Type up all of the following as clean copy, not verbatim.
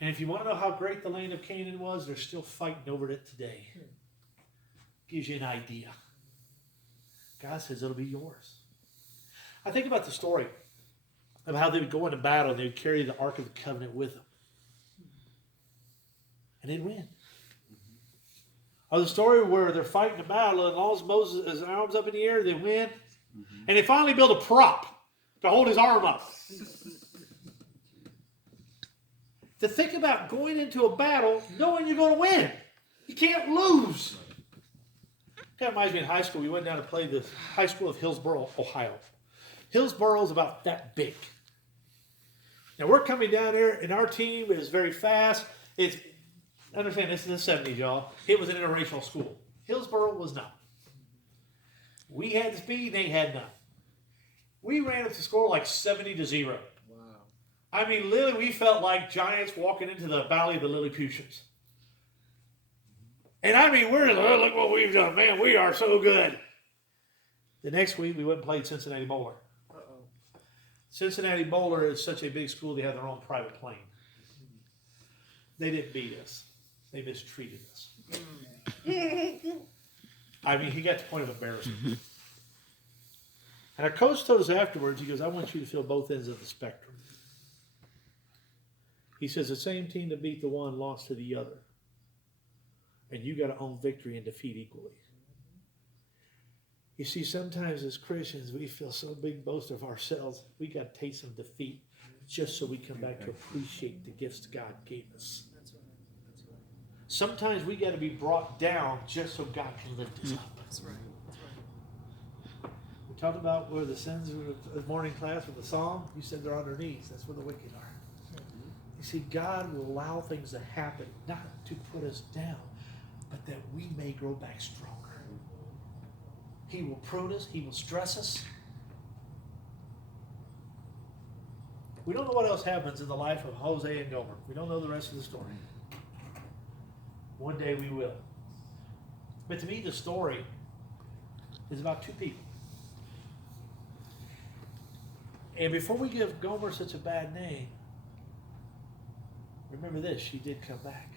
And if you want to know how great the land of Canaan was, they're still fighting over it today. Gives you an idea. God says it'll be yours. I think about the story of how they would go into battle and they would carry the Ark of the Covenant with them. And they'd win. Or the story where they're fighting a battle and all Moses' his arms up in the air, they win. And they finally build a prop to hold his arm up. To think about going into a battle knowing you're going to win. You can't lose. That reminds me in high school, we went down to play the high school of Hillsboro, Ohio. Hillsboro is about that big. Now we're coming down there and our team is very fast. Understand, this is the 70s, y'all. It was an interracial school. Hillsboro was not. We had the speed, they had none. We ran up the score like 70-0. Wow. I mean, literally, we felt like giants walking into the Valley of the Lilliputians. And I mean, we're like, look what we've done. Man, we are so good. The next week, we went and played Cincinnati Bowler. Cincinnati Bowler is such a big school, they have their own private plane. They didn't beat us. They mistreated us. I mean, he got to the point of embarrassment. And our coach told us afterwards, he goes, I want you to feel both ends of the spectrum. He says, the same team that beat the one lost to the other. And you got to own victory and defeat equally. You see, sometimes as Christians, we feel so big boast of ourselves, we got to taste some defeat just so we come back to appreciate the gifts God gave us. Sometimes we got to be brought down just so God can lift us up. That's right. We talked about where the sins of the morning class with the song. You said they're on their knees. That's where the wicked are. You see, God will allow things to happen, not to put us down, but that we may grow back stronger. He will prune us. He will stress us. We don't know what else happens in the life of Hosea and Gomer. We don't know the rest of the story. One day we will. But to me, the story is about two people. And before we give Gomer such a bad name, remember this, she did come back.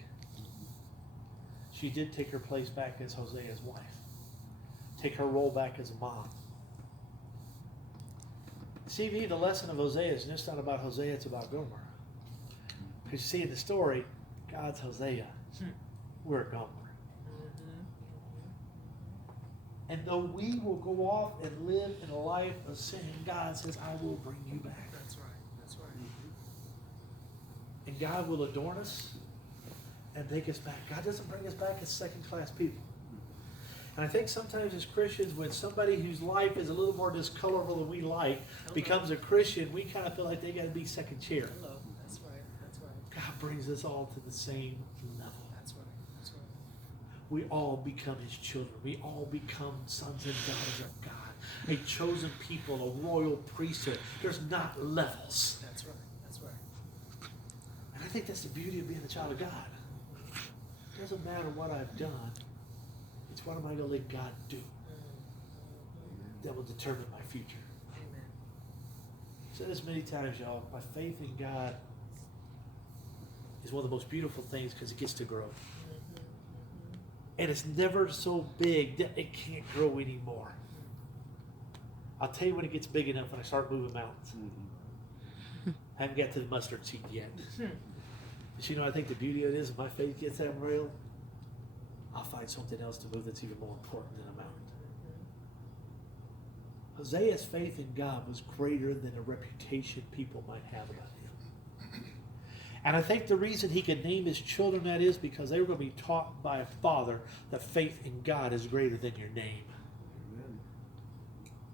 She did take her place back as Hosea's wife. Take her role back as a mom. See, the lesson of Hosea is just not about Hosea, it's about Gomer. Because you see in the story, God's Hosea. We're Gomer. And though we will go off and live in a life of sin, God says, I will bring you back. That's right. That's right. And God will adorn us and take us back. God doesn't bring us back as second-class people. And I think sometimes as Christians, when somebody whose life is a little more discolorful than we like becomes a Christian, we kind of feel like they got to be second chair. Hello. That's right. That's right. God brings us all to the same level. That's right. That's right. We all become His children. We all become sons and daughters of God. A chosen people, a royal priesthood. There's not levels. That's right. That's right. And I think that's the beauty of being a child of God. It doesn't matter what I've done. It's what am I going to let God do that will determine my future. Amen. I've said this many times, y'all. My faith in God is one of the most beautiful things because it gets to grow. And it's never so big that it can't grow anymore. I'll tell you when it gets big enough when I start moving mountains. I haven't got to the mustard seed yet. But you know, I think the beauty of it is if my faith gets that real, I'll find something else to move that's even more important than a mountain. Hosea's faith in God was greater than the reputation people might have about him. And I think the reason he could name his children that is because they were going to be taught by a father that faith in God is greater than your name. Amen.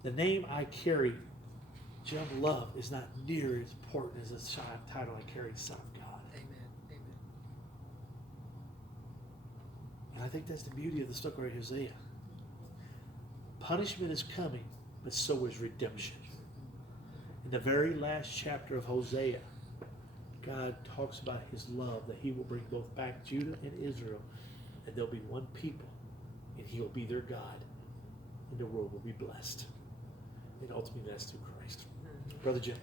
The name I carry, Jim Love, is not near as important as the title I carry, Son of God. Amen. Amen. And I think that's the beauty of the story of Hosea. Punishment is coming, but so is redemption. In the very last chapter of Hosea, God talks about his love, that he will bring both back Judah and Israel, and there'll be one people, and he'll be their God, and the world will be blessed. And ultimately that's through Christ. Brother Jim.